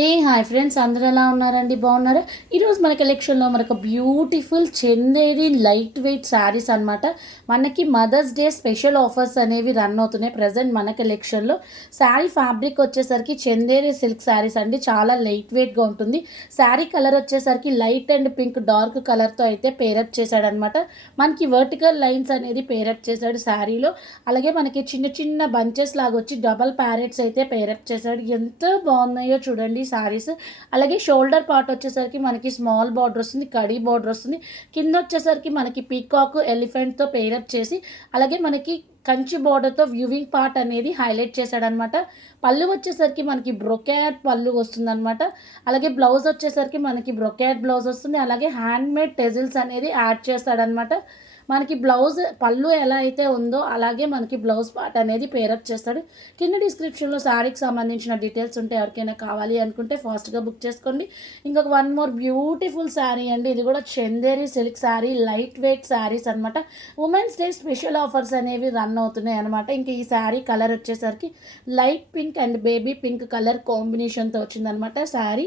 Hi friends, అందరూ ఎలా ఉన్నారండి? బాగున్నారా? ఈరోజు మన కలెక్షన్లో మనకు beautiful Chanderi light weight saris అనమాట. మనకి మదర్స్ డే స్పెషల్ ఆఫర్స్ అనేవి రన్ అవుతున్నాయి ప్రజెంట్ మన కలెక్షన్లో. శారీ ఫ్యాబ్రిక్ వచ్చేసరికి చందేరి సిల్క్ శారీస్ అండి. చాలా లైట్ వెయిట్గా ఉంటుంది. శారీ కలర్ వచ్చేసరికి లైట్ అండ్ పింక్ డార్క్ కలర్తో అయితే పేరప్ చేశాడనమాట. మనకి వర్టికల్ లైన్స్ అనేది పేరప్ చేశాడు శారీలో. అలాగే మనకి చిన్న చిన్న బంచెస్ లాగా వచ్చి డబల్ ప్యారెట్స్ అయితే పేరప్ చేశాడు. ఎంత బాగున్నాయో చూడండి సారీస్. అలాగే షోల్డర్ పార్ట్ వచ్చేసరికి మనకి స్మాల్ బార్డర్ వస్తుంది, కడీ బార్డర్ వస్తుంది. కింద వచ్చేసరికి మనకి పీకాక్ ఎలిఫెంట్తో పేరప్ చేసి అలాగే మనకి కంచి బార్డర్తో వ్యూవింగ్ పార్ట్ అనేది హైలైట్ చేశాడనమాట. పళ్ళు వచ్చేసరికి మనకి బ్రొకాట్ పళ్ళు వస్తుందన్నమాట. అలాగే బ్లౌజ్ వచ్చేసరికి మనకి బ్రొకాట్ బ్లౌజ్ వస్తుంది. అలాగే హ్యాండ్మేడ్ టెజిల్స్ అనేది యాడ్ చేస్తాడనమాట. మనకి బ్లౌజ్ పళ్ళు ఎలా అయితే ఉందో అలాగే మనకి బ్లౌజ్ పార్ట్ అనేది పేరప్ చేస్తాడు. కింద డిస్క్రిప్షన్లో శారీకి సంబంధించిన డీటెయిల్స్ ఉంటే ఎవరికైనా కావాలి అనుకుంటే ఫాస్ట్గా బుక్ చేసుకోండి. ఇంకొక వన్ మోర్ బ్యూటిఫుల్ శారీ అండి. ఇది కూడా Chanderi silk sari, light weight saris అనమాట. ఉమెన్స్ డే స్పెషల్ ఆఫర్స్ అనేవి రన్ అవుతున్నాయి అనమాట. ఇంకా ఈ శారీ కలర్ వచ్చేసరికి light pink and baby pink colour కాంబినేషన్తో వచ్చిందనమాట శారీ.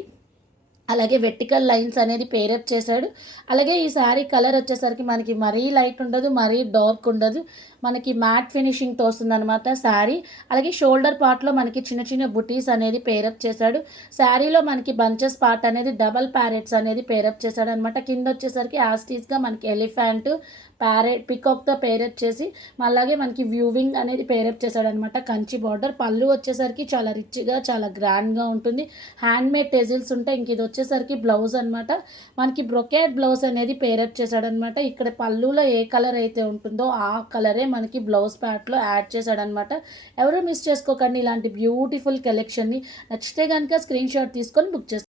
అలాగే వెర్టికల్ లైన్స్ అనేది పేరప్ చేశాడు. అలాగే ఈ శారీ కలర్ వచ్చేసరికి మనకి మరీ లైట్ ఉండదు, మరీ డార్క్ ఉండదు. మనకి మ్యాట్ ఫినిషింగ్తో వస్తుందన్నమాట శారీ. అలాగే షోల్డర్ పార్ట్లో మనకి చిన్న చిన్న బుటీస్ అనేది పేరప్ చేశాడు. శారీలో మనకి బంచెస్ పార్ట్ అనేది డబల్ ప్యారెట్స్ అనేది పేరప్ చేశాడు అనమాట. కింద వచ్చేసరికి యాస్టీస్గా మనకి ఎలిఫెంట్ ప్యారెట్ పికాక్తో పేరప్ చేసి అలాగే మనకి వ్యూవింగ్ అనేది పేరప్ చేశాడనమాట. కంచి బార్డర్ పళ్ళు వచ్చేసరికి చాలా రిచ్గా చాలా గ్రాండ్గా ఉంటుంది. హ్యాండ్మేడ్ టెజిల్స్ ఉంటాయి. ఇంక ఇది వచ్చేసరికి బ్లౌజ్ అనమాట. మనకి బ్రొకేట్ బ్లౌజ్ అనేది పేరప్ చేశాడనమాట. ఇక్కడ పళ్ళులో ఏ కలర్ అయితే ఉంటుందో ఆ కలరే మనకి బ్లౌజ్ ప్యాట్లో యాడ్ చేశాడనమాట. ఎవరు మిస్ చేసుకోకండి ఇలాంటి బ్యూటిఫుల్ కలెక్షన్ని. నచ్చితే కనుక స్క్రీన్ షాట్ తీసుకొని బుక్ చేసుకోండి.